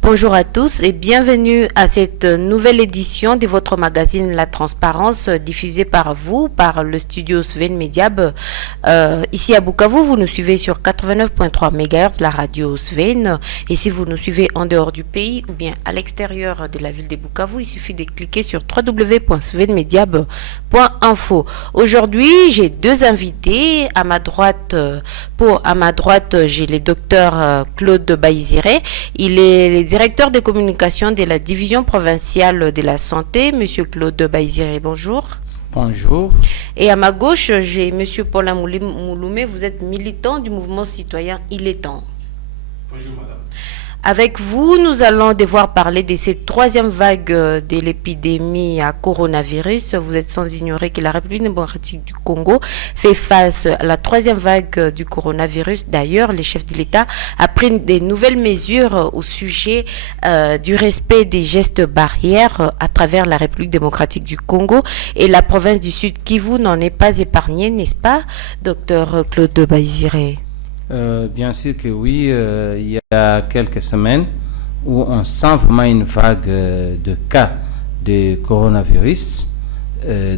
Bonjour à tous et bienvenue à cette nouvelle édition de votre magazine La Transparence, diffusée par vous, par le studio Sven Mediab. Ici à Bukavu, vous nous suivez sur 89.3 MHz, la radio Sven. Et si vous nous suivez en dehors du pays ou bien à l'extérieur de la ville de Bukavu, il suffit de cliquer sur www.svenmediab.info. Aujourd'hui, j'ai deux invités. À ma droite, j'ai le docteur Claude Baïziré. Il est le directeur de communication de la division provinciale de la santé, Monsieur Claude Baïziré. Bonjour. Bonjour. Et à ma gauche, j'ai Monsieur Paul Mouloumé. Vous êtes militant du mouvement citoyen Il est temps. Bonjour madame. Avec vous, nous allons devoir parler de cette troisième vague de l'épidémie à coronavirus. Vous êtes sans ignorer que la République démocratique du Congo fait face à la troisième vague du coronavirus. D'ailleurs, le chef de l'État a pris des nouvelles mesures au sujet du respect des gestes barrières à travers la République démocratique du Congo. Et la province du Sud Kivu n'en est pas épargnée, n'est-ce pas, docteur Claude Baïziré? Bien sûr que oui, il y a quelques semaines où on sent vraiment une vague de cas de coronavirus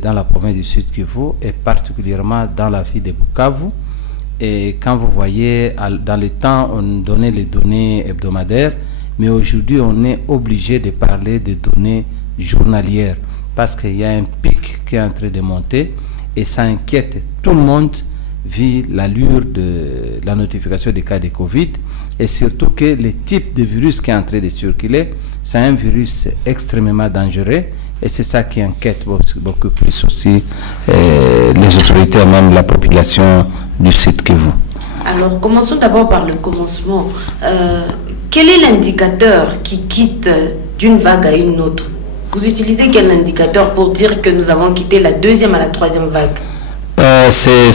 dans la province du Sud Kivu et particulièrement dans la ville de Bukavu. Et quand vous voyez, dans le temps, on donnait les données hebdomadaires, mais aujourd'hui, on est obligé de parler des données journalières parce qu'il y a un pic qui est en train de monter et ça inquiète tout le monde vu l'allure de la notification des cas de Covid et surtout que le type de virus qui est en train de circuler, c'est un virus extrêmement dangereux et c'est ça qui inquiète beaucoup plus aussi les autorités et même la population du site Kivu. Alors, commençons d'abord par le commencement. Quel est l'indicateur qui quitte d'une vague à une autre? Vous utilisez quel indicateur pour dire que nous avons quitté la deuxième à la troisième vague? C'est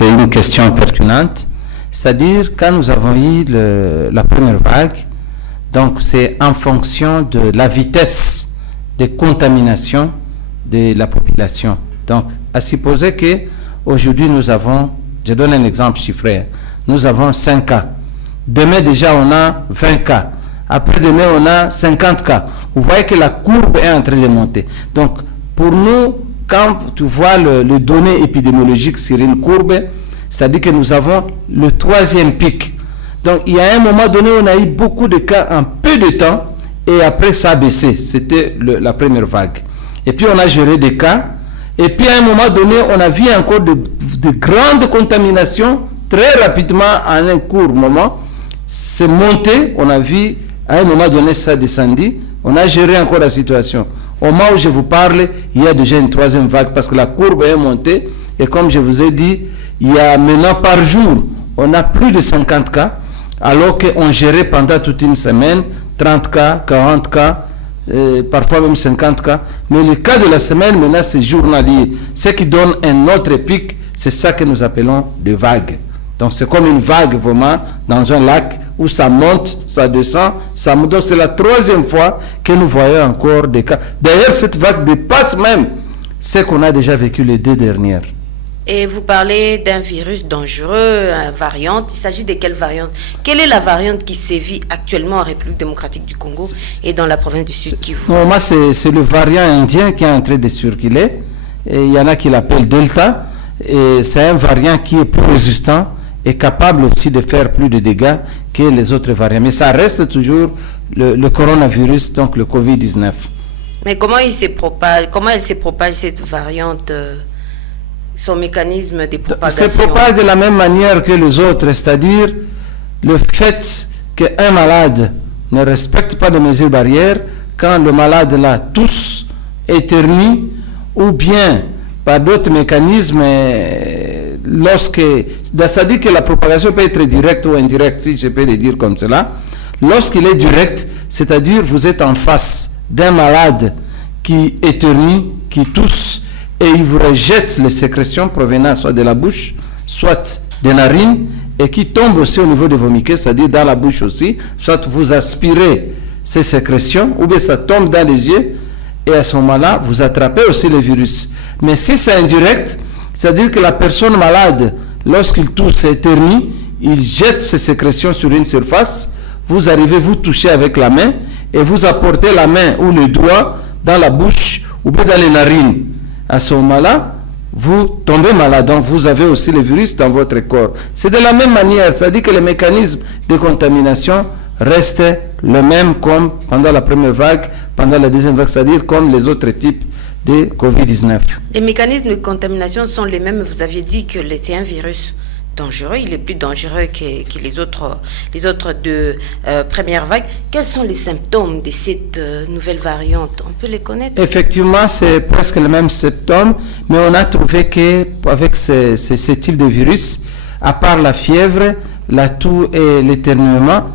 une question pertinente. C'est-à-dire, quand nous avons eu la première vague, donc c'est en fonction de la vitesse de contamination de la population. Donc, à supposer qu'aujourd'hui nous avons, je donne un exemple chiffré, nous avons 5 cas. Demain déjà on a 20 cas. Après demain on a 50 cas. Vous voyez que la courbe est en train de monter. Donc, pour nous, quand tu vois le données épidémiologiques sur une courbe, c'est-à-dire que nous avons le troisième pic. Donc, il y a un moment donné, on a eu beaucoup de cas en peu de temps et après ça a baissé. C'était la première vague. Et puis, on a géré des cas. Et puis, à un moment donné, on a vu encore de grandes contaminations très rapidement en un court moment. C'est monté. On a vu, à un moment donné, ça descendu. On a géré encore la situation. Au moment où je vous parle, il y a déjà une troisième vague parce que la courbe est montée. Et comme je vous ai dit, il y a maintenant par jour, on a plus de 50 cas, alors qu'on gérait pendant toute une semaine 30 cas, 40 cas, parfois même 50 cas. Mais le cas de la semaine, maintenant, c'est journalier. Ce qui donne un autre pic, c'est ça que nous appelons des vagues. Donc c'est comme une vague vraiment dans un lac où ça monte, ça descend, ça monte. Donc c'est la troisième fois que nous voyons encore des cas. D'ailleurs, cette vague dépasse même ce qu'on a déjà vécu les 2 dernières. Et vous parlez d'un virus dangereux, une variante. Il s'agit de quelle variante? Quelle est la variante qui sévit actuellement en République démocratique du Congo et dans la province du Sud Kivu? Moi, c'est le variant indien qui est en train de circuler. Et il y en a qui l'appellent Delta. Et c'est un variant qui est plus résistant et capable aussi de faire plus de dégâts que les autres variants. Mais ça reste toujours le coronavirus, donc le Covid-19. Mais comment elle se propage cette variante, son mécanisme de propagation? Se propage de la même manière que les autres, c'est-à-dire le fait qu'un malade ne respecte pas de mesures barrières, quand le malade là tousse, éternue, ou bien par d'autres mécanismes, c'est-à-dire que la propagation peut être directe ou indirecte, si je peux le dire comme cela. Lorsqu'il est direct, c'est-à-dire vous êtes en face d'un malade qui éternue, qui tousse, et il vous rejette les sécrétions provenant soit de la bouche, soit des narines, et qui tombent aussi au niveau de vos muqueuses, c'est-à-dire dans la bouche aussi, soit vous aspirez ces sécrétions, ou bien ça tombe dans les yeux, et à ce moment-là, vous attrapez aussi le virus. Mais si c'est indirect, c'est-à-dire que la personne malade, lorsqu'il tousse et éternue, il jette ces sécrétions sur une surface, vous arrivez, vous touchez avec la main, et vous apportez la main ou le doigt dans la bouche, ou bien dans les narines. À ce moment-là, vous tombez malade, donc vous avez aussi le virus dans votre corps. C'est de la même manière, c'est-à-dire que les mécanismes de contamination restent le même comme pendant la première vague, pendant la deuxième vague, c'est-à-dire comme les autres types de Covid-19. Les mécanismes de contamination sont les mêmes. Vous aviez dit que c'est un virus dangereux, il est plus dangereux que les autres deux premières vagues. Quels sont les symptômes de cette nouvelle variante? On peut les connaître? Effectivement, c'est presque le même symptôme, mais on a trouvé qu'avec ce type de virus, à part la fièvre, la toux et l'éternuement,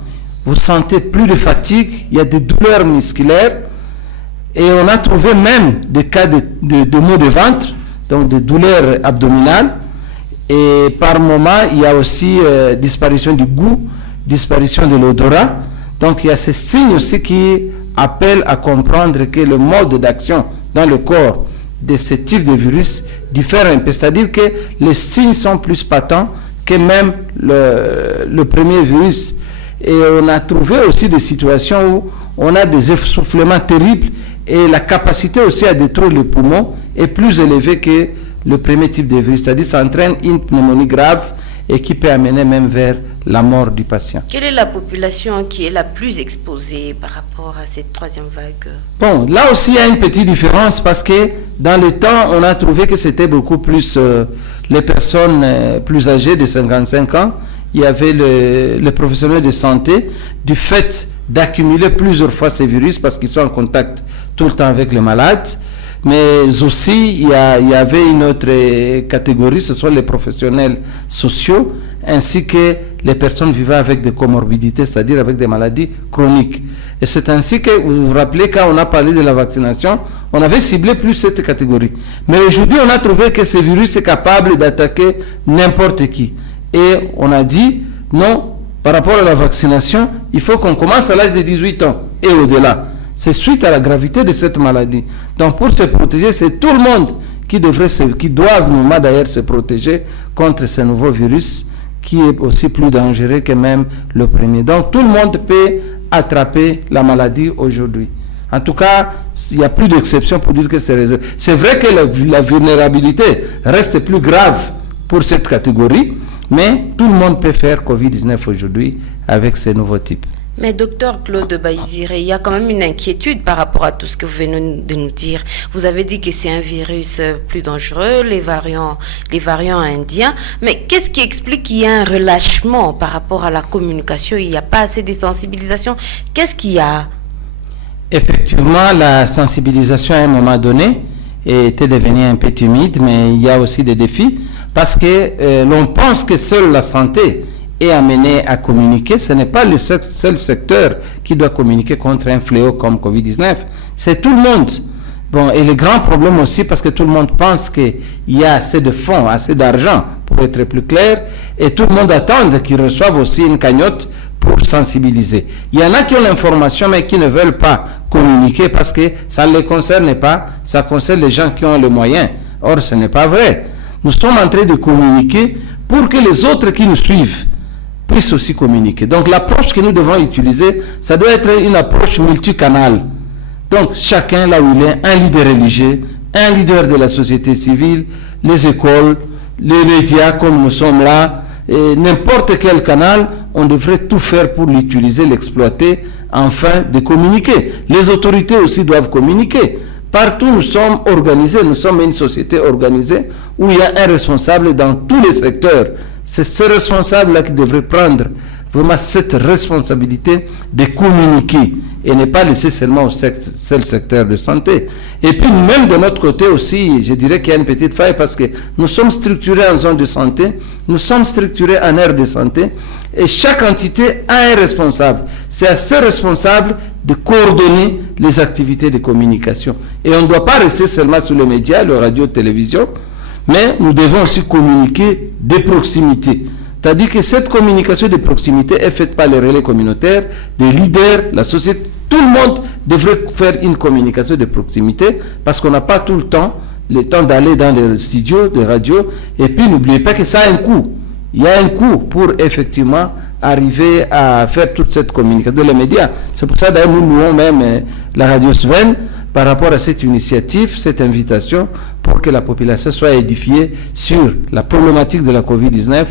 vous sentez plus de fatigue, il y a des douleurs musculaires, et on a trouvé même des cas de maux de ventre, donc des douleurs abdominales, et par moment, il y a aussi disparition du goût, disparition de l'odorat. Donc il y a ces signes aussi qui appellent à comprendre que le mode d'action dans le corps de ce type de virus diffère un peu. C'est-à-dire que les signes sont plus patents que même le premier virus. Et on a trouvé aussi des situations où on a des essoufflements terribles et la capacité aussi à détruire les poumons est plus élevée que le premier type de virus. C'est-à-dire que ça entraîne une pneumonie grave et qui peut amener même vers la mort du patient. Quelle est la population qui est la plus exposée par rapport à cette troisième vague? Bon, là aussi il y a une petite différence parce que dans le temps, on a trouvé que c'était beaucoup plus les personnes plus âgées de 55 ans. Il y avait les professionnels de santé, du fait d'accumuler plusieurs fois ces virus parce qu'ils sont en contact tout le temps avec les malades. Mais aussi, il y avait une autre catégorie, ce sont les professionnels sociaux, ainsi que les personnes vivant avec des comorbidités, c'est-à-dire avec des maladies chroniques. Et c'est ainsi que, vous vous rappelez, quand on a parlé de la vaccination, on avait ciblé plus cette catégorie. Mais aujourd'hui, on a trouvé que ce virus est capable d'attaquer n'importe qui. Et on a dit, non, par rapport à la vaccination, il faut qu'on commence à l'âge de 18 ans et au-delà. C'est suite à la gravité de cette maladie. Donc pour se protéger, c'est tout le monde qui doit normalement d'ailleurs se protéger contre ce nouveau virus qui est aussi plus dangereux que même le premier. Donc tout le monde peut attraper la maladie aujourd'hui. En tout cas, il n'y a plus d'exception pour dire que c'est réservé. C'est vrai que la vulnérabilité reste plus grave pour cette catégorie, mais tout le monde peut faire Covid-19 aujourd'hui avec ces nouveaux types. Mais docteur Claude Baïzire, il y a quand même une inquiétude par rapport à tout ce que vous venez de nous dire. Vous avez dit que c'est un virus plus dangereux, les variants indiens. Mais qu'est-ce qui explique qu'il y a un relâchement par rapport à la communication? Il n'y a pas assez de sensibilisation. Qu'est-ce qu'il y a? Effectivement, la sensibilisation à un moment donné était devenue un peu timide, mais il y a aussi des défis parce que l'on pense que seule la santé est amené à communiquer. Ce n'est pas le seul secteur qui doit communiquer contre un fléau comme Covid-19, c'est tout le monde. Bon, et le grand problème aussi, parce que tout le monde pense qu'il y a assez de fonds, assez d'argent, pour être plus clair, et tout le monde attend qu'ils reçoivent aussi une cagnotte pour sensibiliser. Il y en a qui ont l'information, mais qui ne veulent pas communiquer parce que ça ne les concerne pas, ça concerne les gens qui ont les moyens. Or, ce n'est pas vrai. Nous sommes en train de communiquer pour que les autres qui nous suivent puissent aussi communiquer. Donc l'approche que nous devons utiliser, ça doit être une approche multicanale. Donc chacun là où il est, un leader religieux, un leader de la société civile, les écoles, les médias comme nous sommes là, et n'importe quel canal, on devrait tout faire pour l'utiliser, l'exploiter, afin de communiquer. Les autorités aussi doivent communiquer. Partout nous sommes organisés, nous sommes une société organisée où il y a un responsable dans tous les secteurs. C'est ce responsable-là qui devrait prendre vraiment cette responsabilité de communiquer et ne pas laisser seulement au seul secteur de santé. Et puis même de notre côté aussi, je dirais qu'il y a une petite faille parce que nous sommes structurés en zone de santé, nous sommes structurés en aire de santé et chaque entité a un responsable. C'est à ce responsable de coordonner les activités de communication. Et on ne doit pas rester seulement sur les médias, les radios, télévision, mais nous devons aussi communiquer de proximité. C'est-à-dire que cette communication de proximité est faite par les relais communautaires, des leaders, la société tout le monde devrait faire une communication de proximité parce qu'on n'a pas tout le temps d'aller dans les studios de radio. Et puis n'oubliez pas que ça a un coût. Il y a un coût pour effectivement arriver à faire toute cette communication de les médias. C'est pour ça d'ailleurs nous louons même la radio Sven par rapport à cette initiative, cette invitation pour que la population soit édifiée sur la problématique de la Covid-19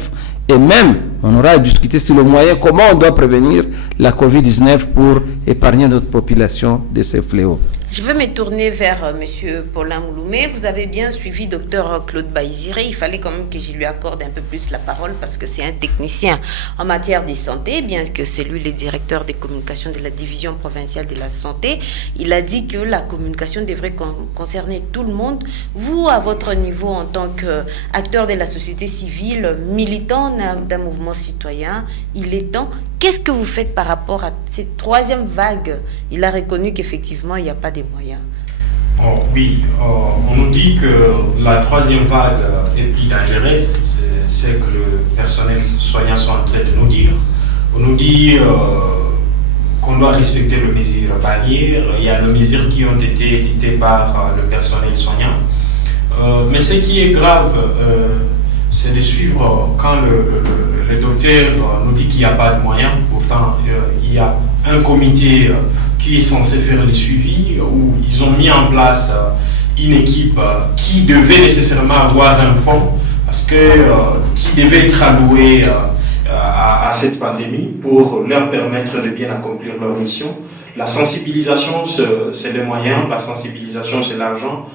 et même on aura à discuter sur le moyen comment on doit prévenir la Covid-19 pour épargner notre population de ces fléaux. Je veux me tourner vers M. Paulin Mouloumé. Vous avez bien suivi Dr Claude Baïziré. Il fallait quand même que je lui accorde un peu plus la parole parce que c'est un technicien en matière de santé, bien que c'est lui le directeur des communications de la division provinciale de la santé. Il a dit que la communication devrait concerner tout le monde. Vous, à votre niveau, en tant qu'acteur de la société civile, militant d'un mouvement citoyen, il est temps. Qu'est-ce que vous faites par rapport à cette troisième vague? Il a reconnu qu'effectivement, il n'y a pas de moyens. Oh, oui, on nous dit que la troisième vague est plus dangereuse. C'est que le personnel soignant sont en train de nous dire. On nous dit qu'on doit respecter les mesures barrières. Il y a les mesures qui ont été dictées par le personnel soignant. Mais ce qui est grave, c'est de suivre quand le docteur nous dit qu'il n'y a pas de moyens. Pourtant, il y a un comité qui est censé faire le suivi, où ils ont mis en place une équipe qui devait nécessairement avoir un fonds, parce que qui devait être alloué à cette pandémie pour leur permettre de bien accomplir leur mission. La sensibilisation, c'est les moyens, la sensibilisation, c'est l'argent.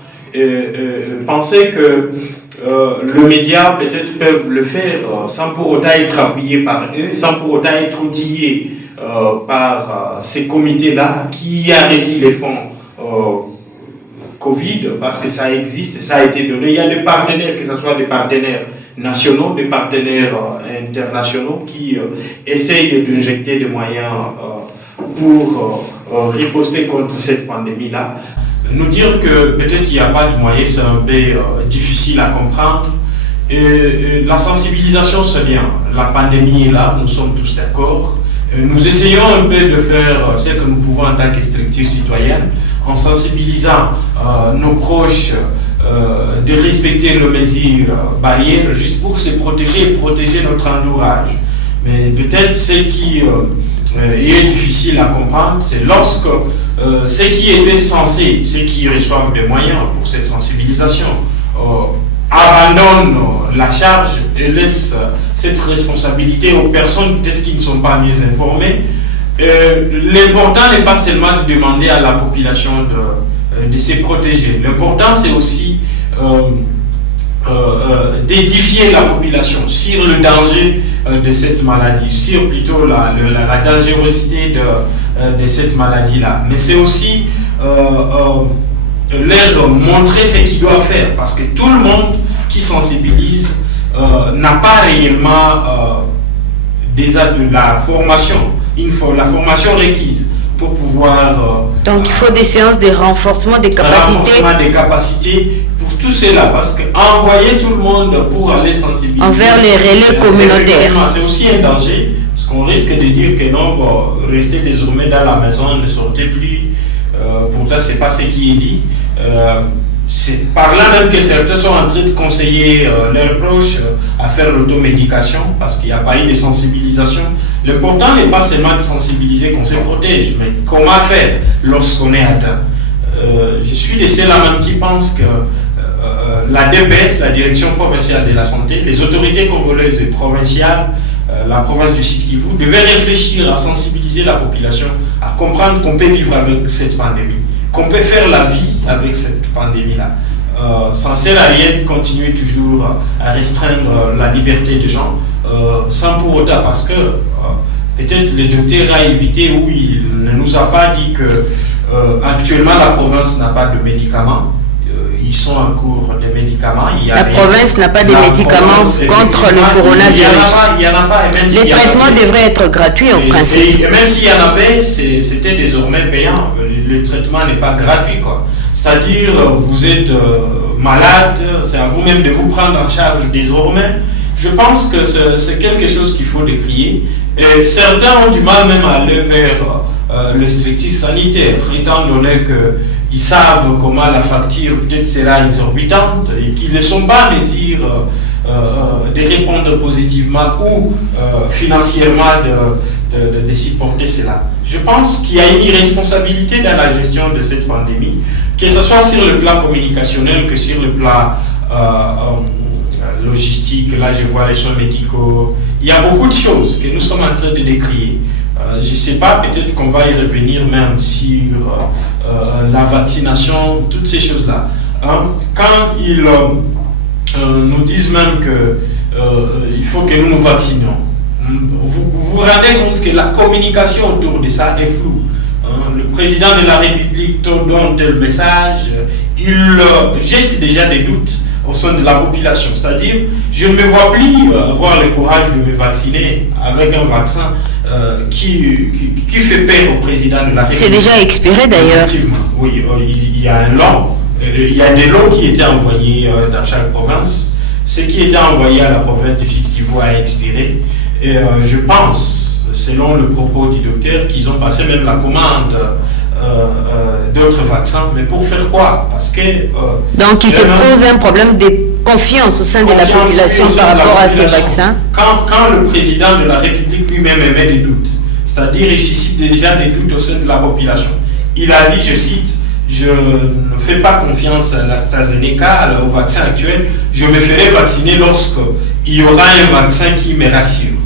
Penser que le média peut-être peuvent le faire sans pour autant être appuyé par eux, sans pour autant être outillé par ces comités-là qui a régi les fonds Covid, parce que ça existe, ça a été donné. Il y a des partenaires, que ce soit des partenaires nationaux, des partenaires internationaux qui essayent d'injecter des moyens pour riposter contre cette pandémie-là. Nous dire que peut-être il n'y a pas de moyens, c'est un peu difficile à comprendre. La sensibilisation, c'est bien. La pandémie est là, nous sommes tous d'accord. Nous essayons un peu de faire ce que nous pouvons en tant que structure citoyenne, en sensibilisant nos proches de respecter les mesures barrières, juste pour se protéger et protéger notre entourage. Mais peut-être ce qui est difficile à comprendre, c'est lorsque ceux qui étaient censés, ceux qui reçoivent des moyens pour cette sensibilisation, abandonnent la charge et laissent cette responsabilité aux personnes peut-être qui ne sont pas mieux informées. L'important n'est pas seulement de demander à la population de se protéger. L'important, c'est aussi d'édifier la population sur le danger de cette maladie, sur plutôt la dangerosité de cette maladie-là. Mais c'est aussi leur montrer ce qu'ils doivent faire, parce que tout le monde qui sensibilise n'a pas réellement déjà de la formation, la formation requise pour pouvoir... Donc il faut des séances de renforcement des capacités. Renforcement des capacités pour tout cela, parce qu'envoyer tout le monde pour aller sensibiliser... Envers les relais communautaires. C'est aussi un danger, parce qu'on risque de dire que non, restez désormais dans la maison, ne sortez plus. Pourtant, ce n'est pas ce qui est dit. C'est par là même que certains sont en train de conseiller leurs proches à faire l'automédication, parce qu'il n'y a pas eu de sensibilisation. L'important n'est pas seulement de sensibiliser qu'on se protège, mais comment faire lorsqu'on est atteint. Je suis de ceux-là même qui pensent que la DPS, la Direction provinciale de la santé, les autorités congolaises et provinciales, la province du Sud Kivu, devaient réfléchir à sensibiliser la population, à comprendre qu'on peut vivre avec cette pandémie, qu'on peut faire la vie avec cette pandémie-là. Ça ne sert à rien de continuer toujours à restreindre la liberté des gens, sans pour autant, parce que peut-être le docteur a évité ou il ne nous a pas dit que actuellement la province n'a pas de médicaments. Ils sont en cours de médicaments. La province n'a pas de médicaments contre le coronavirus. Il y en a pas. Les traitements devraient être gratuits en principe. Et même s'il y en avait, c'était désormais payant. Le traitement n'est pas gratuit, quoi. C'est-à-dire, vous êtes malade, c'est à vous-même de vous prendre en charge désormais. Je pense que c'est quelque chose qu'il faut décrier. Et certains ont du mal même à aller vers le strictif sanitaire, étant donné qu'ils savent comment la facture peut-être sera exorbitante et qu'ils ne sont pas en mesure de répondre positivement ou financièrement de supporter cela. Je pense qu'il y a une irresponsabilité dans la gestion de cette pandémie, que ce soit sur le plan communicationnel que sur le plan logistique. Là, je vois les soins médicaux. Il y a beaucoup de choses que nous sommes en train de décrire. Je ne sais pas, peut-être qu'on va y revenir même sur la vaccination, toutes ces choses-là. Quand ils nous disent même qu'il faut que nous nous vaccinions, vous vous rendez compte que la communication autour de ça est floue. Le président de la République donne tel message, il jette déjà des doutes au sein de la population. C'est-à-dire, je ne me vois plus avoir le courage de me vacciner avec un vaccin qui fait peur au président de la République. C'est déjà expiré d'ailleurs. Effectivement, oui, il y a un lot. Il y a des lots qui étaient envoyés dans chaque province. Ce qui était envoyé à la province du Sud-Kivu a expiré. Et je pense, selon le propos du docteur, qu'ils ont passé même la commande d'autres vaccins. Mais pour faire quoi? Parce que... donc il se pose un problème de confiance au sein de la population par rapport à ces vaccins. Quand le président de la République lui-même émet des doutes, c'est-à-dire il suscite déjà des doutes au sein de la population. Il a dit, je cite, je ne fais pas confiance à l'AstraZeneca, au vaccin actuel, je me ferai vacciner lorsqu'il y aura un vaccin qui me rassure.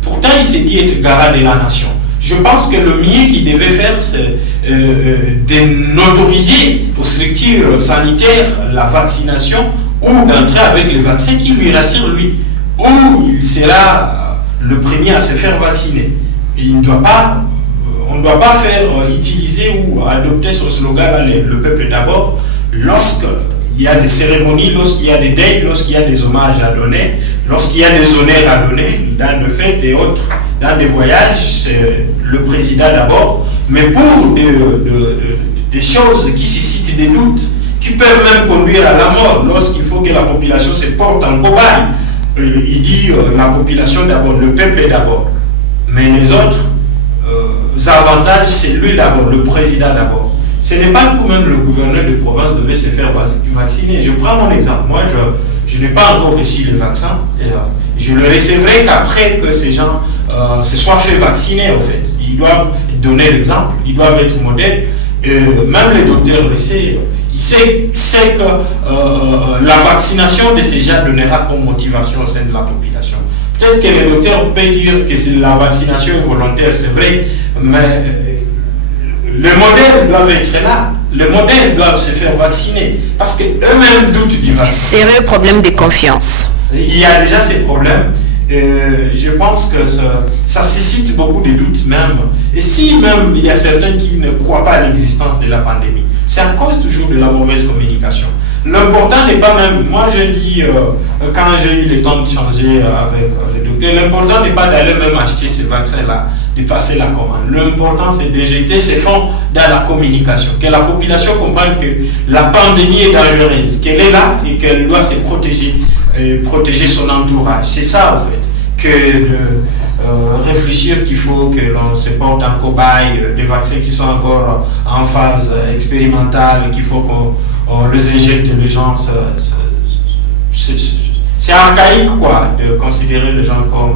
Pourtant, il s'est dit être garant de la nation. Je pense que le mieux qu'il devait faire, c'est de n'autoriser aux structures sanitaires la vaccination ou d'entrer avec les vaccins qui lui rassurent lui, ou il sera le premier à se faire vacciner. Et on ne doit pas faire utiliser ou adopter ce slogan-là, le peuple d'abord, lorsqu'il y a des cérémonies, lorsqu'il y a des deuils, lorsqu'il y a des hommages à donner, lorsqu'il y a des honneurs à donner, dans le fêtes et autres, dans des voyages, c'est le président d'abord, mais pour des choses qui suscitent des doutes, qui peuvent même conduire à la mort, lorsqu'il faut que la population se porte en cobaye. Il dit la population d'abord, le peuple d'abord, mais les autres avantages, c'est lui d'abord, le président d'abord. Ce n'est pas tout, même le gouverneur de province devait se faire vacciner. Je prends mon exemple. Moi, je n'ai pas encore reçu le vaccin. Et, je le recevrai qu'après que ces gens se soient fait vacciner, en fait. Ils doivent donner l'exemple, ils doivent être modèles. Même le docteur le sait. Il sait que la vaccination de ces gens donnera comme motivation au sein de la population. Peut-être que le docteur peut dire que la vaccination est volontaire, c'est vrai, mais les modèles doivent être là. Les modèles doivent se faire vacciner parce qu'eux-mêmes doutent du vaccin. Sérieux problème de confiance. Il y a déjà ces problèmes. Je pense que ça suscite beaucoup de doutes même. Et si même il y a certains qui ne croient pas à l'existence de la pandémie, c'est à cause toujours de la mauvaise communication. L'important n'est pas même, moi je dis, quand j'ai eu le temps de changer avec le docteur, l'important n'est pas d'aller même acheter ces vaccins-là, de passer la commande. L'important c'est d'injecter ces fonds dans la communication, que la population comprenne que la pandémie est dangereuse, qu'elle est là et qu'elle doit se protéger, et protéger son entourage. C'est ça en fait, que de réfléchir qu'il faut que l'on se porte en cobaye, des vaccins qui sont encore en phase expérimentale, qu'il faut qu'on les injecte les gens. C'est archaïque quoi, de considérer les gens comme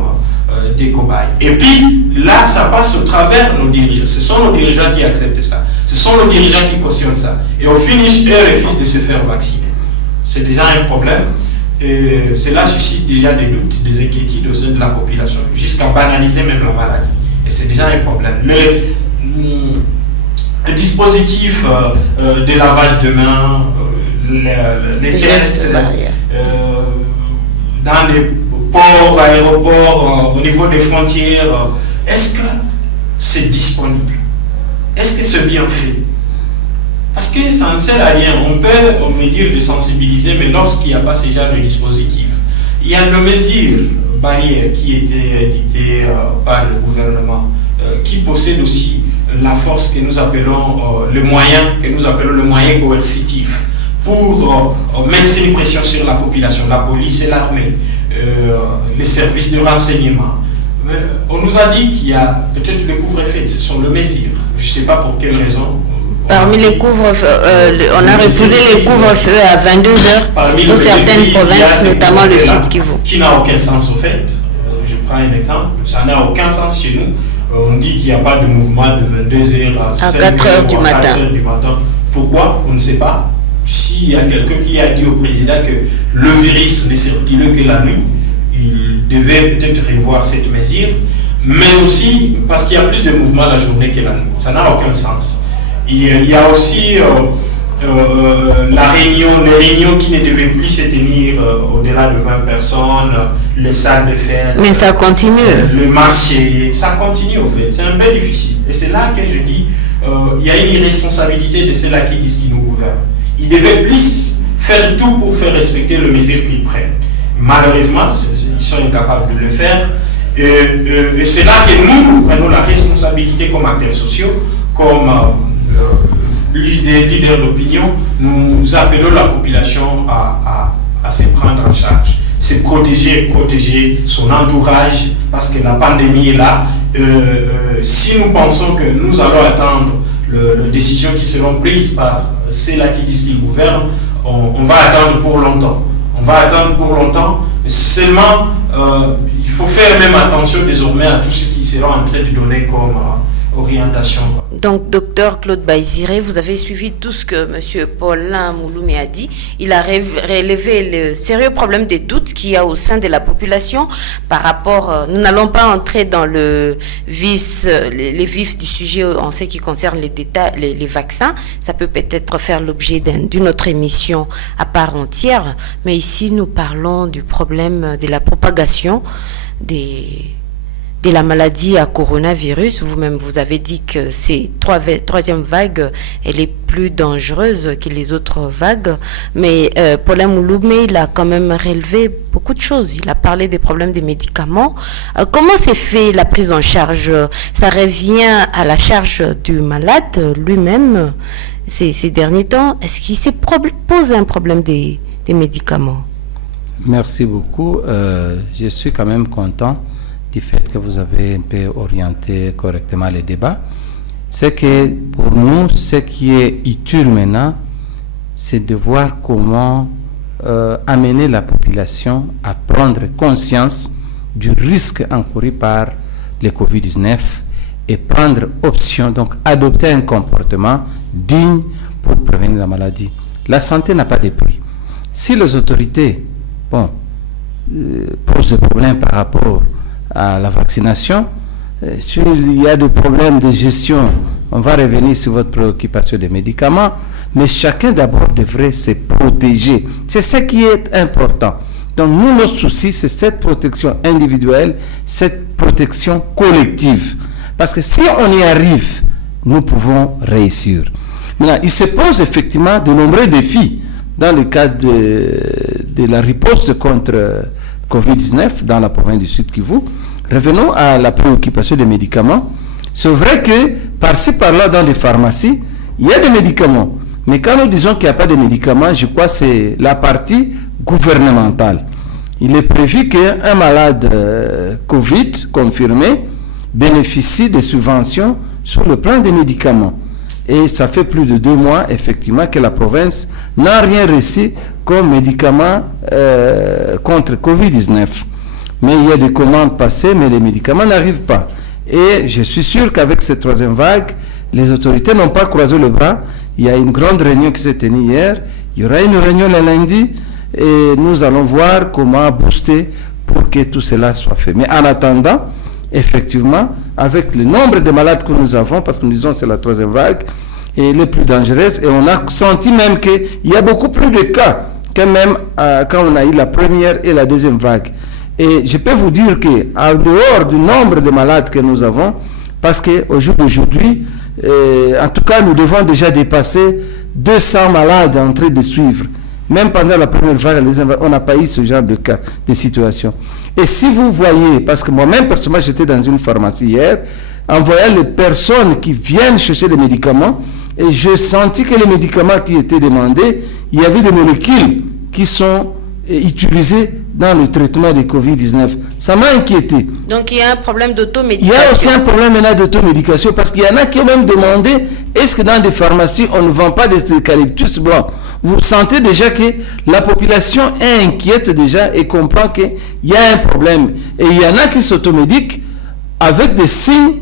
des cobayes. Et puis là, ça passe au travers nos dirigeants. Ce sont nos dirigeants qui acceptent ça. Ce sont nos dirigeants qui cautionnent ça. Et au finish, eux refusent de se faire vacciner. C'est déjà un problème. Et cela suscite déjà des doutes, des inquiétudes au sein de la population, jusqu'à banaliser même la maladie. Et c'est déjà un problème. Le dispositif de lavage de mains, les tests dans les ports, aéroports, au niveau des frontières, est-ce que c'est disponible? Est-ce que c'est bien fait? Parce que ça ne sert à rien. On peut dire de sensibiliser, mais lorsqu'il n'y a pas ce genre de dispositif, il y a des mesures barrières qui étaient dictées par le gouvernement, qui possèdent aussi la force que nous appelons le moyen coercitif pour mettre une pression sur la population, la police et l'armée, les services de renseignement. Mais on nous a dit qu'il y a peut-être le couvre-feu, ce sont les mesures. Je ne sais pas pour quelle raison. Parmi les couvre-feux, on a refusé les couvre-feux à 22h pour certaines provinces, notamment le Sud Kivu. Qui n'a aucun sens au fait. Je prends un exemple. Ça n'a aucun sens chez nous. On dit qu'il n'y a pas de mouvement de 22h à 4h du matin. Pourquoi? On ne sait pas. S'il y a quelqu'un qui a dit au président que le virus ne circule que la nuit, il devait peut-être revoir cette mesure, mais aussi parce qu'il y a plus de mouvements la journée que la nuit. Ça n'a aucun sens. Il y a aussi les réunions qui ne devaient plus se tenir au-delà de 20 personnes, les salles de fête. Mais ça continue. Le marché, ça continue au fait. C'est un peu difficile. Et c'est là que je dis, il y a une irresponsabilité de ceux-là qui disent qu'ils nous gouvernent. Ils devaient plus faire tout pour faire respecter les mesures qu'ils prennent. Malheureusement, ils sont incapables de le faire. Et c'est là que nous prenons la responsabilité comme acteurs sociaux, comme leaders d'opinion. Nous appelons la population à se prendre en charge, se protéger son entourage, parce que la pandémie est là. Si nous pensons que nous allons attendre les décisions qui seront prises par ceux-là qui disent qu'ils gouvernent, on va attendre pour longtemps. Seulement, il faut faire même attention désormais à tout ce qui sera en train de donner comme orientation. Donc, docteur Claude Baïsiré, vous avez suivi tout ce que M. Paulin Mouloumé a dit. Il a relevé le sérieux problème des doutes qu'il y a au sein de la population par rapport... nous n'allons pas entrer dans les vifs du sujet en ce qui concerne les vaccins. Ça peut peut-être faire l'objet d'une autre émission à part entière. Mais ici, nous parlons du problème de la propagation de la maladie à coronavirus. Vous-même, vous avez dit que cette troisième vague, elle est plus dangereuse que les autres vagues. Mais Paulin Mouloumé, il a quand même relevé beaucoup de choses. Il a parlé des problèmes des médicaments. Comment s'est fait la prise en charge? Ça revient à la charge du malade lui-même ces derniers temps. Est-ce qu'il s'est posé un problème des médicaments? Merci beaucoup. Je suis quand même content du fait que vous avez un peu orienté correctement les débats. C'est que pour nous, ce qui est utile maintenant, c'est de voir comment amener la population à prendre conscience du risque encouru par le Covid-19 et prendre option, donc adopter un comportement digne pour prévenir la maladie. La santé n'a pas de prix. Si les autorités posent des problèmes par rapport à la vaccination, il y a des problèmes de gestion. On va revenir sur votre préoccupation des médicaments, mais chacun d'abord devrait se protéger. C'est ce qui est important. Donc nous, notre souci, c'est cette protection individuelle, cette protection collective. Parce que si on y arrive, nous pouvons réussir. Maintenant, il se pose effectivement de nombreux défis dans le cadre de la riposte contre Covid-19 dans la province du Sud Kivu. Revenons à la préoccupation des médicaments. C'est vrai que par-ci par-là dans les pharmacies, il y a des médicaments. Mais quand nous disons qu'il n'y a pas de médicaments, je crois que c'est la partie gouvernementale. Il est prévu qu'un malade Covid confirmé bénéficie de subventions sur le plan des médicaments. Et ça fait plus de 2 mois, effectivement, que la province n'a rien reçu comme médicament contre Covid-19. Mais il y a des commandes passées, mais les médicaments n'arrivent pas. Et je suis sûr qu'avec cette troisième vague, les autorités n'ont pas croisé le bras. Il y a une grande réunion qui s'est tenue hier. Il y aura une réunion le lundi. Et nous allons voir comment booster pour que tout cela soit fait. Mais en attendant, effectivement, avec le nombre de malades que nous avons, parce que nous disons que c'est la troisième vague, et les plus dangereuses, et on a senti même qu'il y a beaucoup plus de cas que même quand on a eu la première et la deuxième vague. Et je peux vous dire qu'en dehors du nombre de malades que nous avons, parce qu'au jour d'aujourd'hui, en tout cas, nous devons déjà dépasser 200 malades en train de suivre. Même pendant la première vague, la deuxième vague, on n'a pas eu ce genre de cas, de situation. Et si vous voyez, parce que moi-même, personnellement, j'étais dans une pharmacie hier, en voyant les personnes qui viennent chercher des médicaments, et je sentis que les médicaments qui étaient demandés, il y avait des molécules qui sont utilisés dans le traitement des Covid-19. Ça m'a inquiété. Donc il y a un problème d'automédication. Il y a aussi un problème maintenant d'automédication parce qu'il y en a qui ont même demandé est-ce que dans des pharmacies on ne vend pas des eucalyptus blancs. Vous sentez déjà que la population est inquiète déjà et comprend qu'il y a un problème. Et il y en a qui s'automédiquent avec des signes,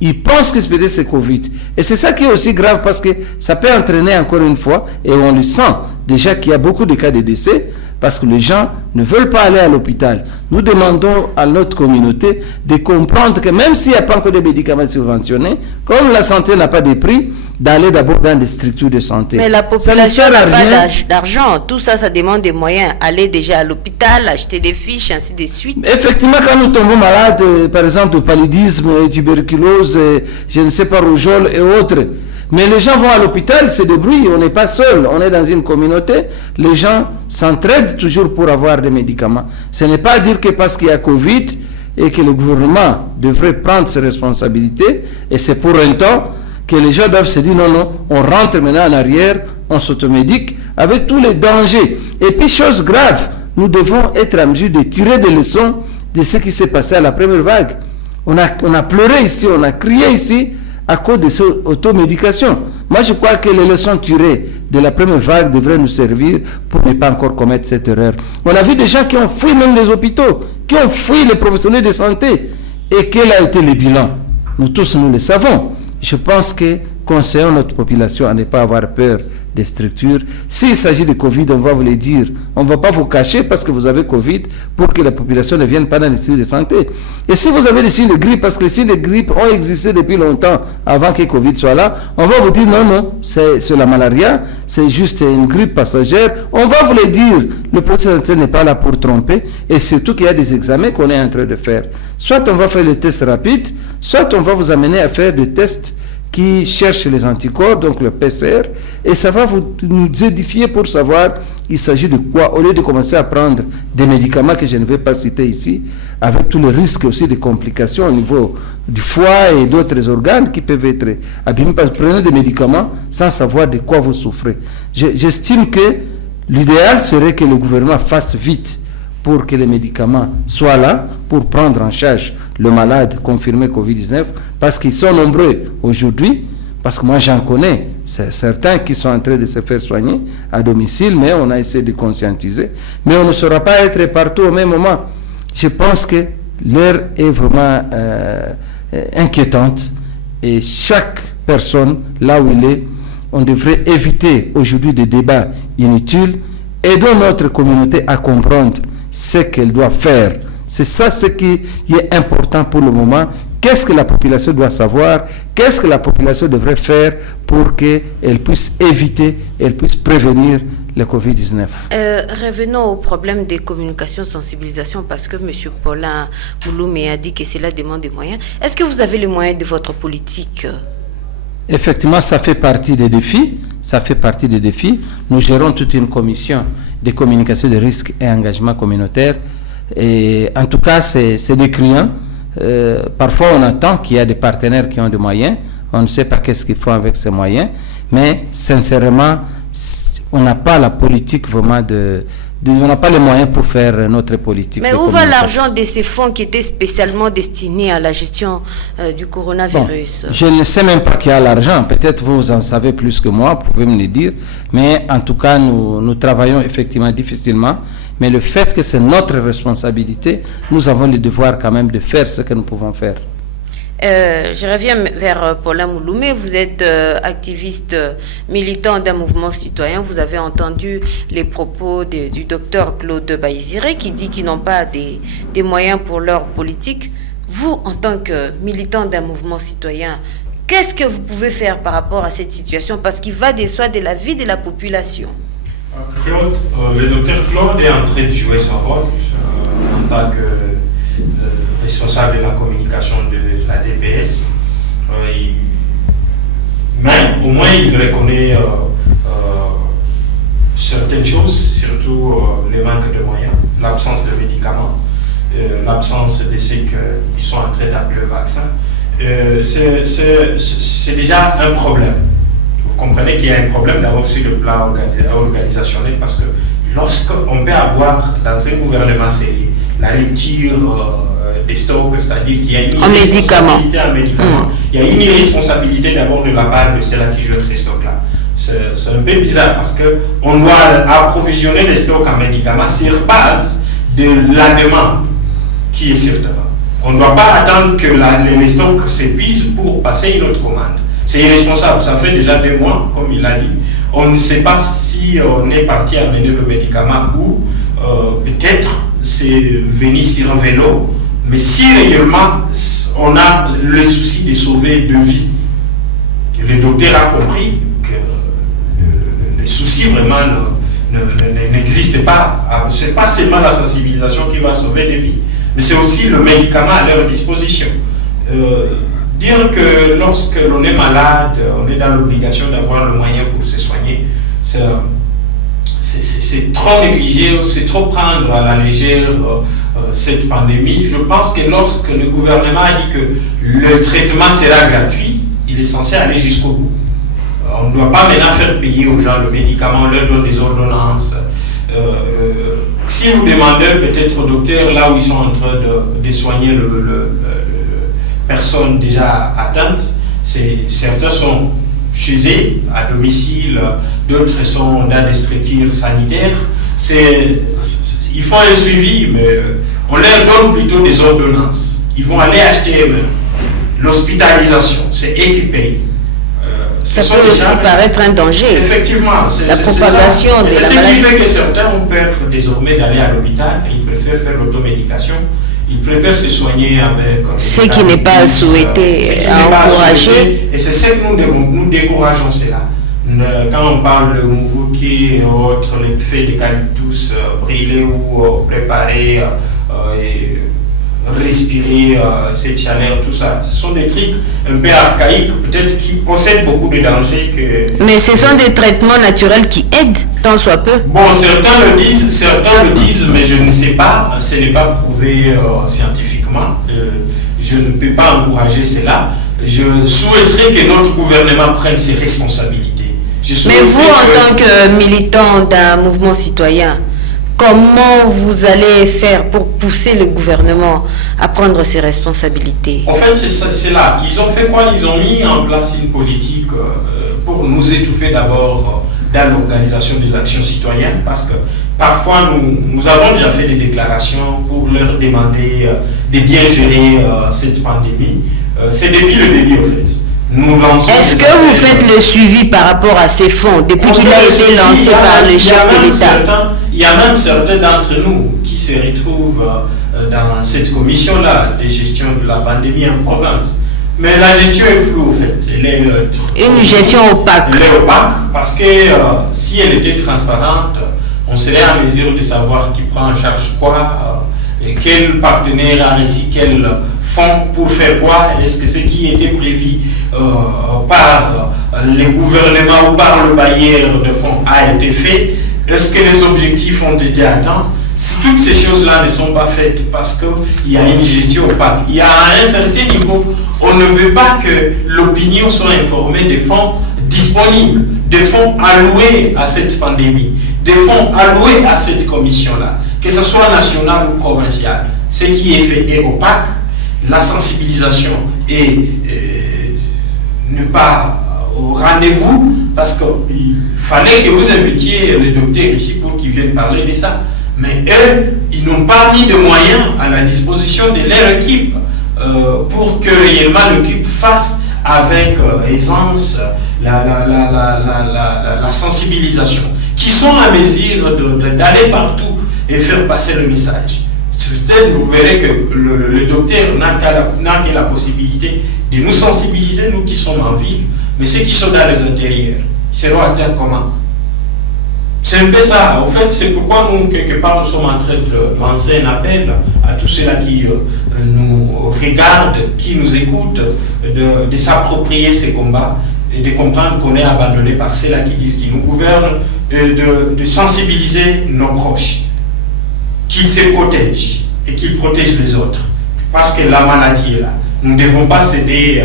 ils pensent que peut-être c'est Covid. Et c'est ça qui est aussi grave parce que ça peut entraîner encore une fois, et on le sent déjà qu'il y a beaucoup de cas de décès, parce que les gens ne veulent pas aller à l'hôpital. Nous demandons à notre communauté de comprendre que même s'il n'y a pas encore de médicaments subventionnés, comme la santé n'a pas de prix, d'aller d'abord dans des structures de santé. Mais la population n'a pas d'argent. Tout ça, ça demande des moyens. Aller déjà à l'hôpital, acheter des fiches, ainsi de suite. Effectivement, quand nous tombons malades, par exemple de paludisme, tuberculose, je ne sais pas, rougeole et autres, mais les gens vont à l'hôpital, se débrouillent, on n'est pas seul, on est dans une communauté, les gens s'entraident toujours pour avoir des médicaments. Ce n'est pas dire que parce qu'il y a Covid et que le gouvernement devrait prendre ses responsabilités, et c'est pour un temps que les gens doivent se dire non, on rentre maintenant en arrière, on s'automédique avec tous les dangers. Et puis, chose grave, nous devons être en mesure de tirer des leçons de ce qui s'est passé à la première vague. On a pleuré ici, on a crié ici, à cause de cette automédication. Moi, je crois que les leçons tirées de la première vague devraient nous servir pour ne pas encore commettre cette erreur. On a vu des gens qui ont fui même les hôpitaux, qui ont fui les professionnels de santé. Et quel a été le bilan? Nous tous, nous le savons. Je pense que conseillons notre population à ne pas avoir peur des structures. S'il s'agit de Covid, on va vous le dire. On ne va pas vous cacher parce que vous avez Covid pour que la population ne vienne pas dans les signes de santé. Et si vous avez des signes de grippe, parce que les signes de grippe ont existé depuis longtemps avant que Covid soit là, on va vous dire non, c'est la malaria, c'est juste une grippe passagère. On va vous le dire. Le professeur de santé n'est pas là pour tromper et surtout qu'il y a des examens qu'on est en train de faire. Soit on va faire le test rapide, soit on va vous amener à faire des tests qui cherchent les anticorps, donc le PCR, et ça va nous édifier pour savoir il s'agit de quoi, au lieu de commencer à prendre des médicaments que je ne vais pas citer ici, avec tous les risques aussi de complications au niveau du foie et d'autres organes qui peuvent être abîmés. Prenez des médicaments sans savoir de quoi vous souffrez. J'estime que l'idéal serait que le gouvernement fasse vite pour que les médicaments soient là, pour prendre en charge le malade confirmé Covid-19, parce qu'ils sont nombreux aujourd'hui, parce que moi j'en connais, c'est certains qui sont en train de se faire soigner à domicile, mais on a essayé de conscientiser, mais on ne saura pas être partout au même moment. Je pense que l'heure est vraiment inquiétante, et chaque personne, là où il est, on devrait éviter aujourd'hui des débats inutiles, aidons notre communauté à comprendre ce qu'elle doit faire. C'est ça ce qui est important pour le moment. Qu'est-ce que la population doit savoir? Qu'est-ce que la population devrait faire pour qu'elle puisse éviter, elle puisse prévenir le Covid-19? Revenons au problème des communications, sensibilisation, parce que M. Paulin Mouloumé a dit que cela demande des moyens. Est-ce que vous avez les moyens de votre politique? Effectivement, ça fait partie des défis. Ça fait partie des défis. Nous gérons toute une commission de communication de risques et engagement communautaire. Et en tout cas, c'est décriant. Parfois, on attend qu'il y a des partenaires qui ont des moyens. On ne sait pas qu'est-ce qu'ils font avec ces moyens. Mais sincèrement, on n'a pas la politique vraiment on n'a pas les moyens pour faire notre politique. Mais où va l'argent de ces fonds qui étaient spécialement destinés à la gestion du coronavirus? Bon, je ne sais même pas qu'il y a l'argent. Peut-être vous en savez plus que moi, vous pouvez me le dire. Mais en tout cas, nous travaillons effectivement difficilement. Mais le fait que c'est notre responsabilité, nous avons le devoir quand même de faire ce que nous pouvons faire. Je reviens vers Paulin Mouloumé. Vous êtes activiste militant d'un mouvement citoyen. Vous avez entendu les propos du docteur Claude Baïziré qui dit qu'ils n'ont pas des moyens pour leur politique. Vous, en tant que militant d'un mouvement citoyen, qu'est-ce que vous pouvez faire par rapport à cette situation? Parce qu'il va de soi de la vie de la population. Claude, le docteur Claude est en train de jouer son rôle en tant que responsable de la communication de la DPS. Mais au moins il reconnaît certaines choses, surtout le manque de moyens, l'absence de médicaments, l'absence de ceux qui sont en train d'appeler le vaccin. C'est déjà un problème. Vous comprenez qu'il y a un problème d'abord sur le plan organisationnel parce que lorsqu'on peut avoir dans un gouvernement sérieux la rupture des stocks, c'est-à-dire qu'il y a une irresponsabilité en médicaments, il y a une irresponsabilité d'abord de la part de ceux-là qui gèrent ces stocks-là. C'est un peu bizarre parce qu'on doit approvisionner les stocks en médicaments sur base de la demande qui est sur terrain. On ne doit pas attendre que les stocks s'épuisent pour passer une autre commande. C'est irresponsable. Ça fait déjà 2 mois, comme il a dit. On ne sait pas si on est parti amener le médicament ou peut-être c'est venu sur un vélo. Mais si réellement on a le souci de sauver de vie, le docteur a compris que le souci vraiment n'existe pas. Ce n'est pas seulement la sensibilisation qui va sauver des vies, mais c'est aussi le médicament à leur disposition. Dire que lorsque l'on est malade, on est dans l'obligation d'avoir le moyen pour se soigner, c'est trop négligé, c'est trop prendre à la légère cette pandémie. Je pense que lorsque le gouvernement a dit que le traitement sera gratuit, il est censé aller jusqu'au bout. On ne doit pas maintenant faire payer aux gens le médicament, on leur donne des ordonnances. Si vous demandez peut-être au docteur, là où ils sont en train de soigner personnes déjà atteintes, certains sont chez eux, à domicile, d'autres sont dans des structures sanitaires. Ils font un suivi, mais on leur donne plutôt des ordonnances. Ils vont aller acheter eux-mêmes. L'hospitalisation, c'est eux qui payent. Ça peut aussi paraître un danger. Effectivement, la propagation de la maladie. C'est ce qui fait que certains ont peur désormais d'aller à l'hôpital. Ils préfèrent faire l'automédication. Ils préfèrent se soigner avec... Ce qui n'est pas souhaité, encourager. Et c'est ce que nous décourageons cela. Quand on parle de Mouvuki et autres, les feuilles d'eucalyptus brûlées ou préparées et respirer cette chaleur, tout ça, ce sont des trucs un peu archaïques, peut-être qui possèdent beaucoup de dangers. Mais ce sont des traitements naturels qui aident, tant soit peu. Bon, certains le disent, mais je ne sais pas, ce n'est pas prouvé scientifiquement. Je ne peux pas encourager cela. Je souhaiterais que notre gouvernement prenne ses responsabilités. Mais vous, en tant que militant d'un mouvement citoyen, comment vous allez faire pour pousser le gouvernement à prendre ses responsabilités? En fait, c'est là. Ils ont fait quoi? Ils ont mis en place une politique pour nous étouffer d'abord dans l'organisation des actions citoyennes, parce que parfois nous avons déjà fait des déclarations pour leur demander de bien gérer cette pandémie. C'est depuis le début, en fait. Est-ce que vous faites le suivi par rapport à ces fonds depuis qu'il a été lancé par le chef de l'État? Il y a même certains d'entre nous qui se retrouvent dans cette commission-là de gestion de la pandémie en province. Mais la gestion est floue, en fait. Elle est, une gestion opaque. Elle est opaque parce que si elle était transparente, on serait en mesure de savoir qui prend en charge quoi. Et quel partenaire a reçu quel fonds pour faire quoi? Est-ce que ce qui était prévu par les gouvernements ou par le bailleur de fonds a été fait? Est-ce que les objectifs ont été atteints? Si toutes ces choses-là ne sont pas faites parce qu'il y a une gestion opaque, il y a à un certain niveau, on ne veut pas que l'opinion soit informée des fonds disponibles, des fonds alloués à cette pandémie, des fonds alloués à cette commission-là, que ce soit national ou provincial. Ce qui est fait est opaque, la sensibilisation est ne pas au rendez-vous, parce qu'il fallait que vous invitiez les docteurs ici pour qu'ils viennent parler de ça. Mais eux, ils n'ont pas mis de moyens à la disposition de leur équipe pour que réellement l'équipe fasse avec aisance la sensibilisation, qui sont à mesure d'aller partout et faire passer le message. Peut-être vous verrez que le docteur n'a que la possibilité de nous sensibiliser, nous qui sommes en ville, mais ceux qui sont dans les intérieurs seront atteints comment? C'est un peu ça. En fait, c'est pourquoi nous, quelque part, nous sommes en train de lancer un appel à tous ceux-là qui nous regardent, qui nous écoutent, de s'approprier ces combats et de comprendre qu'on est abandonné par ceux-là qui disent qu'ils nous gouvernent, et de sensibiliser nos proches, qu'ils se protègent et qu'ils protègent les autres. Parce que la maladie est là. Nous ne devons pas céder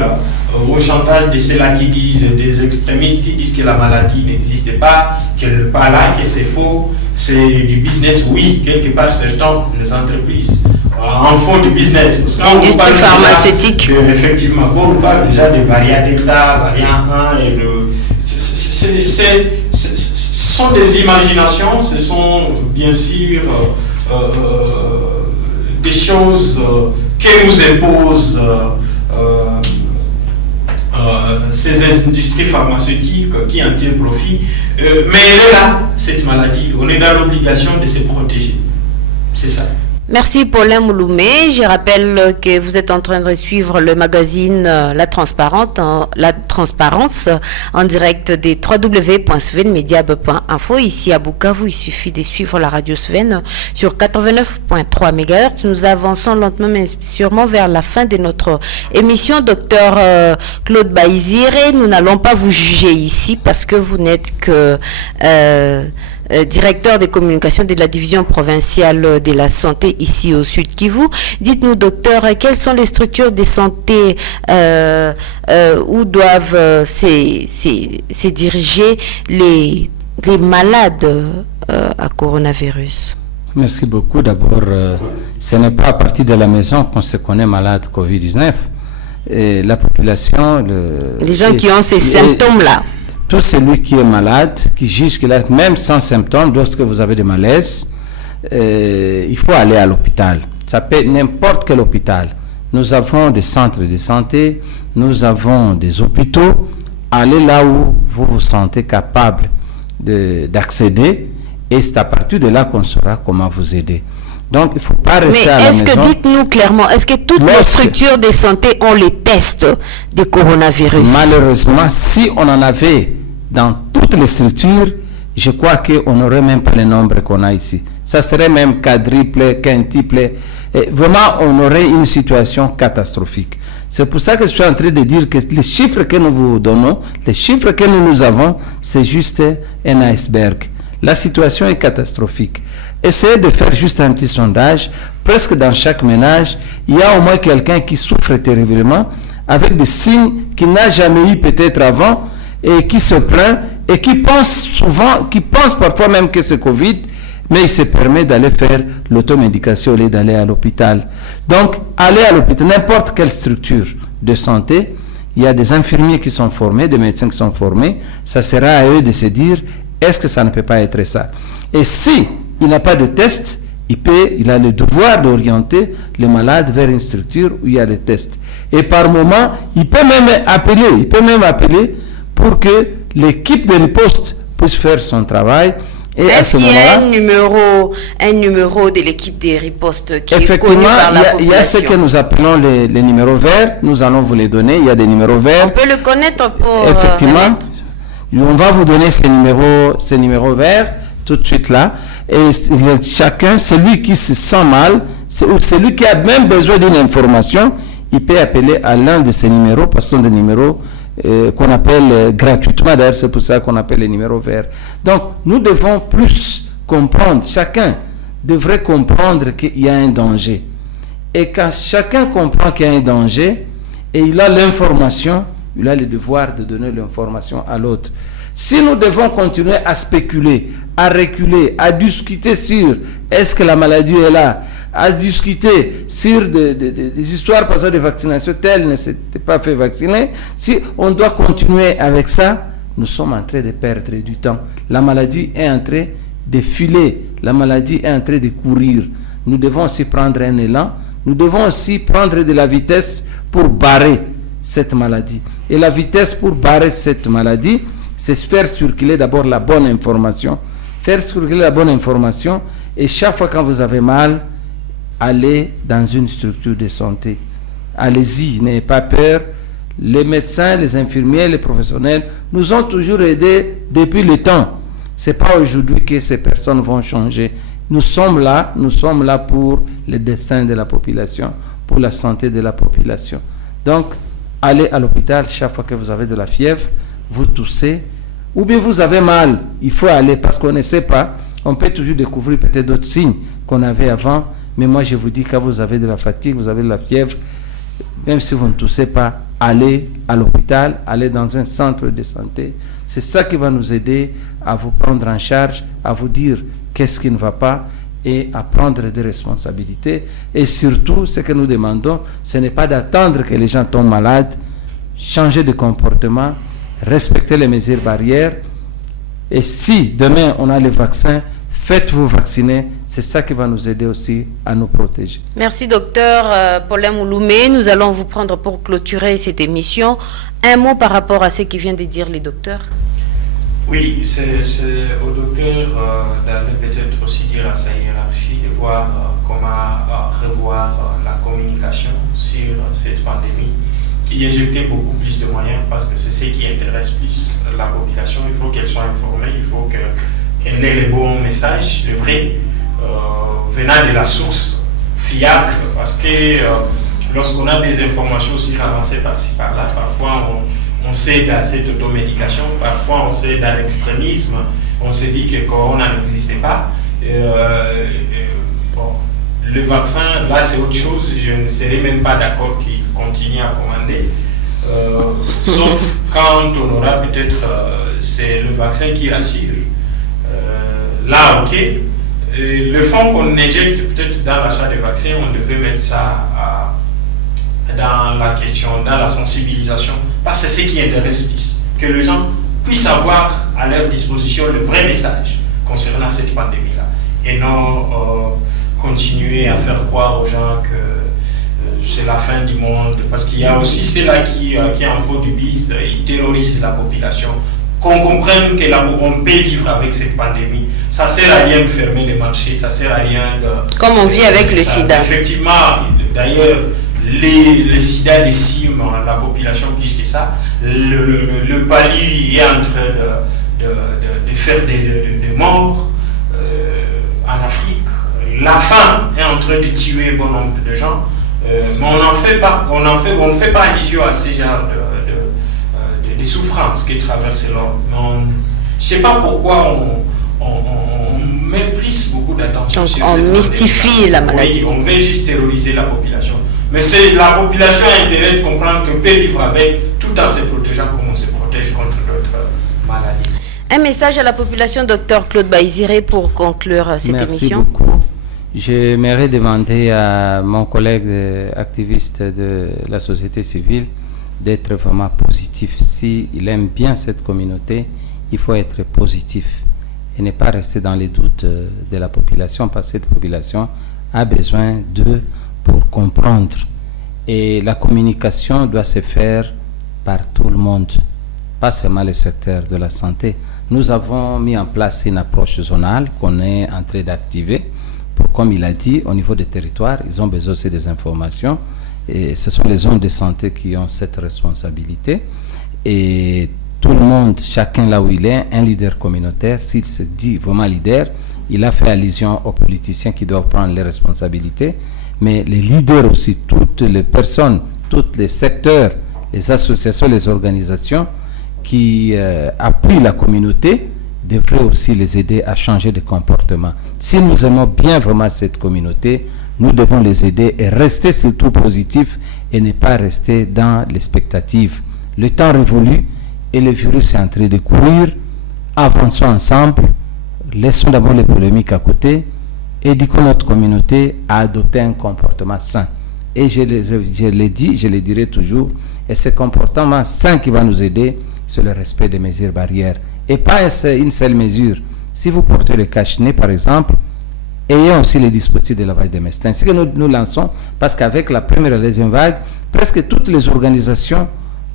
au chantage de ceux-là qui disent, des extrémistes qui disent que la maladie n'existe pas, qu'elle n'est pas là, que c'est faux, c'est du business, oui, quelque part, certaines les entreprises en font du business. Parce industrie pharmaceutique. Effectivement, quand on parle déjà de variant Delta, variant 1, et ce sont des imaginations, ce sont bien sûr des choses que nous imposent ces industries pharmaceutiques qui en tirent profit. Mais elle est là, cette maladie. On est dans l'obligation de se protéger. C'est ça. Merci Paulin Mouloumé. Je rappelle que vous êtes en train de suivre le magazine La Transparence en direct des www.svenmedia.info. Ici à Bukavu, il suffit de suivre la radio Sven sur 89.3 MHz. Nous avançons lentement mais sûrement vers la fin de notre émission. Docteur Claude Baïzire, nous n'allons pas vous juger ici parce que vous n'êtes que directeur des communications de la division provinciale de la santé ici au Sud Kivu. Dites-nous, docteur, quelles sont les structures de santé où doivent se diriger les malades à coronavirus? Merci beaucoup. D'abord, ce n'est pas à partir de la maison qu'on se connaît malade Covid-19. Et la population... les gens qui ont ces symptômes-là. Tout celui qui est malade, qui juge qu'il a même sans symptômes, lorsque vous avez des malaises, il faut aller à l'hôpital. Ça peut être n'importe quel hôpital. Nous avons des centres de santé, nous avons des hôpitaux. Allez là où vous vous sentez capable d'accéder et c'est à partir de là qu'on saura comment vous aider. Donc, il ne faut pas rester à la maison. Mais est-ce que, dites-nous clairement, est-ce que toutes les structures de santé ont les tests de coronavirus? Malheureusement, si on en avait dans toutes les structures, je crois qu'on n'aurait même pas le nombre qu'on a ici. Ça serait même quadruple, quintuple. Vraiment, on aurait une situation catastrophique. C'est pour ça que je suis en train de dire que les chiffres que nous vous donnons, les chiffres que nous avons, c'est juste un iceberg. La situation est catastrophique. Essayez de faire juste un petit sondage. Presque dans chaque ménage, il y a au moins quelqu'un qui souffre terriblement avec des signes qu'il n'a jamais eu peut-être avant et qui se plaint et qui pense souvent, qui pense parfois même que c'est Covid, mais il se permet d'aller faire l'automédication au lieu d'aller à l'hôpital. Donc, aller à l'hôpital, n'importe quelle structure de santé, il y a des infirmiers qui sont formés, des médecins qui sont formés, ça sera à eux de se dire, est-ce que ça ne peut pas être ça? Et si il n'a pas de test, il a le devoir d'orienter le malade vers une structure où il y a des tests. Et par moment, il peut même appeler pour que l'équipe de riposte puisse faire son travail. Et est-ce qu'il y a un numéro de l'équipe des ripostes qui est connu par la population? Il y a ce que nous appelons les numéros verts. Nous allons vous les donner. Il y a des numéros verts. On peut le connaître pour... Effectivement. On va vous donner ces numéros verts tout de suite là. Et chacun, celui qui se sent mal, ou celui qui a même besoin d'une information, il peut appeler à l'un de ces numéros, parce que ce sont des numéros qu'on appelle gratuitement. D'ailleurs, c'est pour ça qu'on appelle les numéros verts. Donc, nous devons plus comprendre, chacun devrait comprendre qu'il y a un danger. Et quand chacun comprend qu'il y a un danger, et il a l'information, il a le devoir de donner l'information à l'autre. Si nous devons continuer à spéculer, à reculer, à discuter sur est-ce que la maladie est là, à discuter sur des histoires par exemple de vaccination, tel ne s'était pas fait vacciner, si on doit continuer avec ça, nous sommes en train de perdre du temps. La maladie est en train de filer, la maladie est en train de courir. Nous devons aussi prendre un élan, nous devons aussi prendre de la vitesse pour barrer cette maladie. Et la vitesse pour barrer cette maladie, c'est faire circuler d'abord la bonne information. Faire circuler la bonne information et chaque fois quand vous avez mal, allez dans une structure de santé. Allez-y, n'ayez pas peur. Les médecins, les infirmiers, les professionnels nous ont toujours aidés depuis le temps. Ce n'est pas aujourd'hui que ces personnes vont changer. Nous sommes là pour le destin de la population, pour la santé de la population. Donc, allez à l'hôpital chaque fois que vous avez de la fièvre, vous toussez, ou bien vous avez mal, il faut aller parce qu'on ne sait pas. On peut toujours découvrir peut-être d'autres signes qu'on avait avant, mais moi je vous dis quand vous avez de la fatigue, vous avez de la fièvre, même si vous ne toussez pas, allez à l'hôpital, allez dans un centre de santé. C'est ça qui va nous aider à vous prendre en charge, à vous dire qu'est-ce qui ne va pas et à prendre des responsabilités. Et surtout, ce que nous demandons, ce n'est pas d'attendre que les gens tombent malades, changer de comportement, respecter les mesures barrières. Et si demain on a le vaccin, faites-vous vacciner. C'est ça qui va nous aider aussi à nous protéger. Merci docteur Paulin Mouloumé. Nous allons vous prendre pour clôturer cette émission. Un mot par rapport à ce qui vient de dire les docteurs. Oui, c'est au docteur d'aller peut-être aussi dire à sa hiérarchie de voir comment revoir la communication sur cette pandémie, y injecter beaucoup plus de moyens parce que c'est ce qui intéresse plus la population. Il faut qu'elle soit informée, il faut qu'elle ait les bons messages, les vrais, venant de la source fiable, parce que lorsqu'on a des informations aussi ramassées par-ci par-là, parfois on cède à cette automédication, parfois on cède à l'extrémisme, on se dit que Corona n'existait pas. Bon, le vaccin, là c'est autre chose, je ne serais même pas d'accord qu'il continue à commander, sauf quand on aura peut-être, c'est le vaccin qui rassure. Là, ok, le fonds qu'on injecte peut-être dans l'achat des vaccins, on devait mettre ça dans la question, dans la sensibilisation, parce que c'est ce qui intéresse plus, que les gens puissent avoir à leur disposition le vrai message concernant cette pandémie-là, et non continuer à faire croire aux gens que c'est la fin du monde, parce qu'il y a aussi ceux-là qui en font du bise, ils terrorisent la population. Qu'on comprenne qu'on peut vivre avec cette pandémie. Ça ne sert à rien de fermer les marchés, ça ne sert à rien de... Comme on vit avec le sida. Effectivement, d'ailleurs, le sida décime la population plus que ça. Le Mali est en train de faire des morts en Afrique. La faim est en train de tuer bon nombre de gens. Mais on ne fait pas allusion à ces genres de souffrances qui traversent l'homme. Je ne sais pas pourquoi on méprise beaucoup d'attention sur cette on mystifie la maladie. Oui, on veut juste terroriser la population. Mais c'est la population a intérêt de comprendre que peut vivre avec, tout en se protégeant comme on se protège contre d'autres maladies. Un message à la population, docteur Claude Baïziré, pour conclure cette émission. Merci beaucoup. J'aimerais demander à mon collègue activiste de la société civile d'être vraiment positif. S'il aime bien cette communauté, il faut être positif et ne pas rester dans les doutes de la population, parce que cette population a besoin d'eux pour comprendre. Et la communication doit se faire par tout le monde, pas seulement le secteur de la santé. Nous avons mis en place une approche zonale qu'on est en train d'activer pour, comme il a dit, au niveau des territoires, ils ont besoin aussi des informations. Et ce sont les zones de santé qui ont cette responsabilité. Et tout le monde, chacun là où il est, un leader communautaire, s'il se dit vraiment leader, il a fait allusion aux politiciens qui doivent prendre les responsabilités. Mais les leaders aussi, toutes les personnes, tous les secteurs, les associations, les organisations qui appuient la communauté devraient aussi les aider à changer de comportement. Si nous aimons bien vraiment cette communauté, nous devons les aider et rester surtout positifs et ne pas rester dans l'expectative. Le temps révolu et le virus est en train de courir. Avançons ensemble, laissons d'abord les polémiques à côté, éduquons notre communauté à adopter un comportement sain. Et je l'ai dit, je le dirai toujours, et ce comportement sain qui va nous aider, c'est le respect des mesures barrières. Et pas une seule mesure. Si vous portez le cache-nez, par exemple, ayez aussi les dispositifs de lavage des mains. C'est ainsi que nous lançons, parce qu'avec la première et la deuxième vague, presque toutes les organisations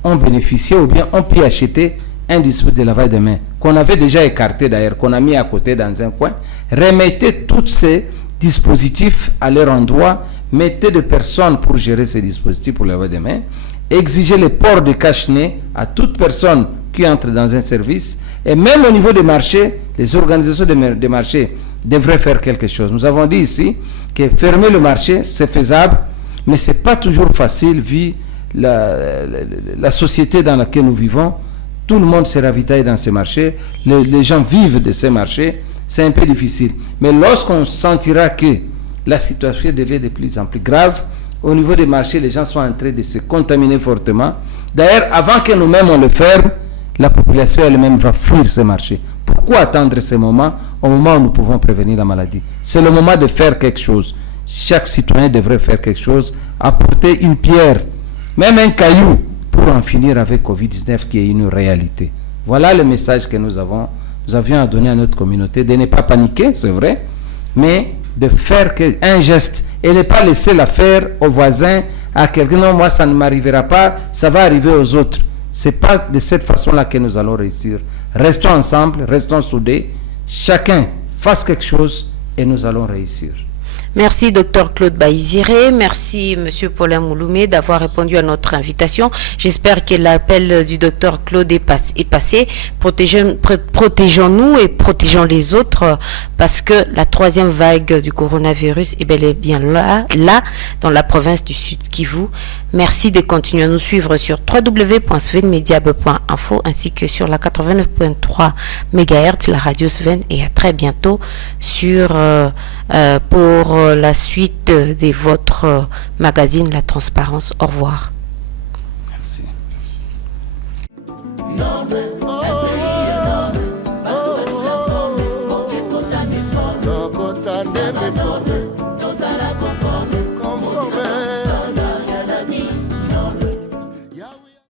ont bénéficié ou bien ont pu acheter un dispositif de lavage des mains, qu'on avait déjà écarté d'ailleurs, qu'on a mis à côté dans un coin. Remettez tous ces dispositifs à leur endroit, mettez des personnes pour gérer ces dispositifs pour le lavage des mains, exigez le port de cache-nez à toute personne qui entre dans un service, et même au niveau des marchés, les organisations des marchés devraient faire quelque chose. Nous avons dit ici que fermer le marché, c'est faisable, mais ce n'est pas toujours facile vu la société dans laquelle nous vivons. Tout le monde se ravitaille dans ces marchés, les gens vivent de ces marchés, c'est un peu difficile. Mais lorsqu'on sentira que la situation devient de plus en plus grave, au niveau des marchés, les gens sont en train de se contaminer fortement. D'ailleurs, avant que nous-mêmes on le ferme, la population elle-même va fuir ces marchés. Pourquoi ? Pourquoi attendre ce moment, au moment où nous pouvons prévenir la maladie? C'est le moment de faire quelque chose. Chaque citoyen devrait faire quelque chose, apporter une pierre, même un caillou, pour en finir avec Covid-19 qui est une réalité. Voilà le message que nous avions à donner à notre communauté, de ne pas paniquer, c'est vrai, mais de faire un geste et ne pas laisser l'affaire aux voisins, à quelqu'un. Non, moi ça ne m'arrivera pas, ça va arriver aux autres. Ce n'est pas de cette façon-là que nous allons réussir. Restons ensemble, restons soudés, chacun fasse quelque chose et nous allons réussir. Merci Dr Claude Baïziré, merci Monsieur Paulin Mouloumé d'avoir répondu à notre invitation. J'espère que l'appel du Dr Claude est passé. Protégeons-nous et protégeons les autres parce que la troisième vague du coronavirus est bel et bien là dans la province du Sud Kivu. Merci de continuer à nous suivre sur www.svenmediab.info ainsi que sur la 89.3 MHz, la radio Sven, et à très bientôt pour la suite de votre magazine La Transparence. Au revoir. Merci.